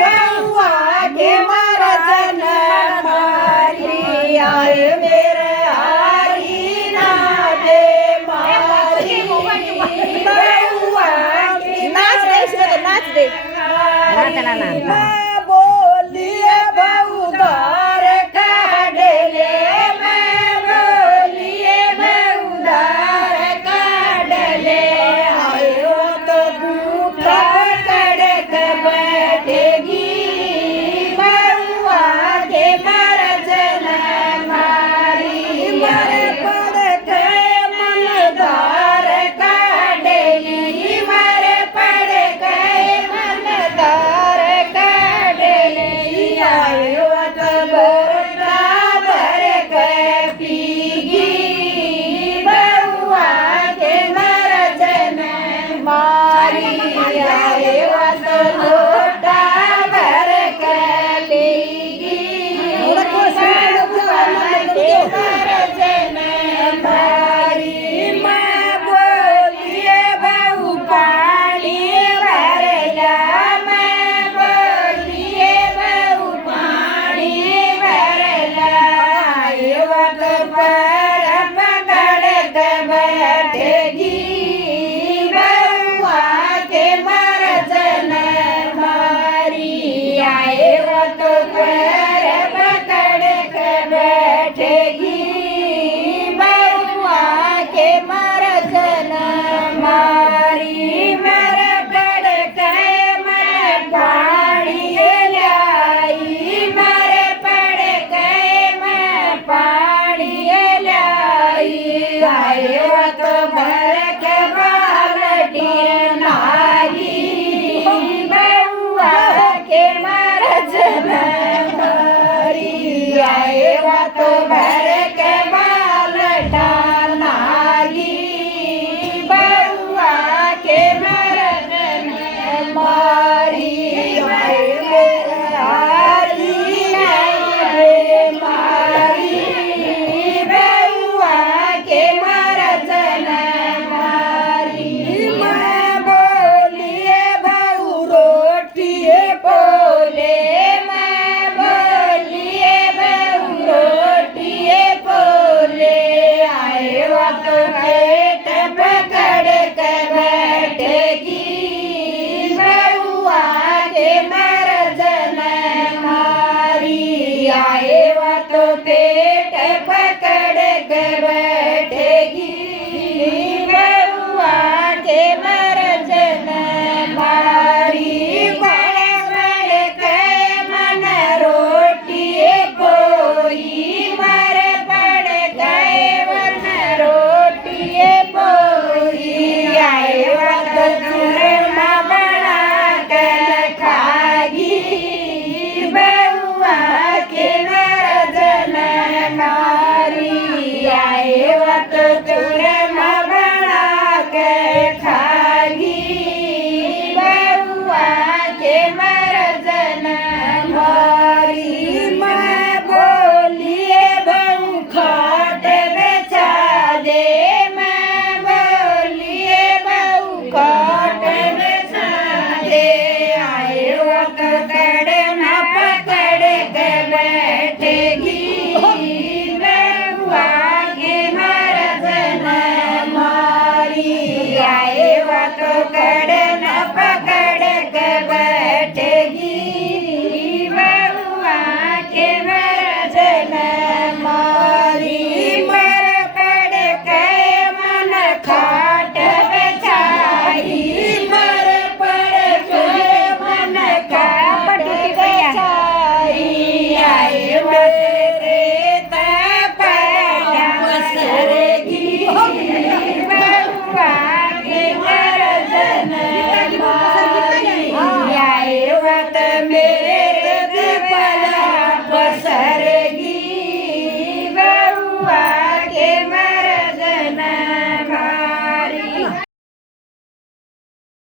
बउआ के मरजन मारी आए मेरे हारी ना दे मारी बउआ के नाच दे इसमें, नाच दे नाचना ना मैं बोलिए बहू धार काढले मैं बोलिए बहू धार काढले आयो तो बूटा कड़क बैठेगी बउआ के मरजन मारी मर पड़ के मन धार काढली मर पड़ के मन धार काढली आयो तो बोटा भर के पीगी बउआ के मरजन मारी आयो तो लोटा भर के पीगी बउआ के मरजन मारी माँ बोलिए बहू पानी भरला मैं बोलिए बहू पानी भरला आयो तो पर पकड़ के बैठेगी बउआ के मरजन मारी आयो तो पर पकड़ के बैठेगी बउआ के मरजन मारी मर पड़ के मन पानी लाई मर पड़ के मैं पानी लाई आयो तो भर के बाल्टी नारी बउआ के मरजन मारी आयो तो भर के बाल्टा नारी बउआ के मरजन मारी आयो हारी नहीं मारी बउआ के मरजन मारी मैं बोलिए बहू रोटिए बोले मैं बोलिए बहू रोटिए बोले आयो तो पेट पकड़ के बैठेगी बउआ के मरजन मारी आयो तो पेट पकड़ के बैठेगी बउआ के मरजन मारी बड़े बड़े के मन रोटिए कोई मर पड़ गए मन रोटिए कोई आयो तो चूरमा बना कर खागी बउआ के मरजन मारी आयो तो चूरमा बना के खागी बउआ के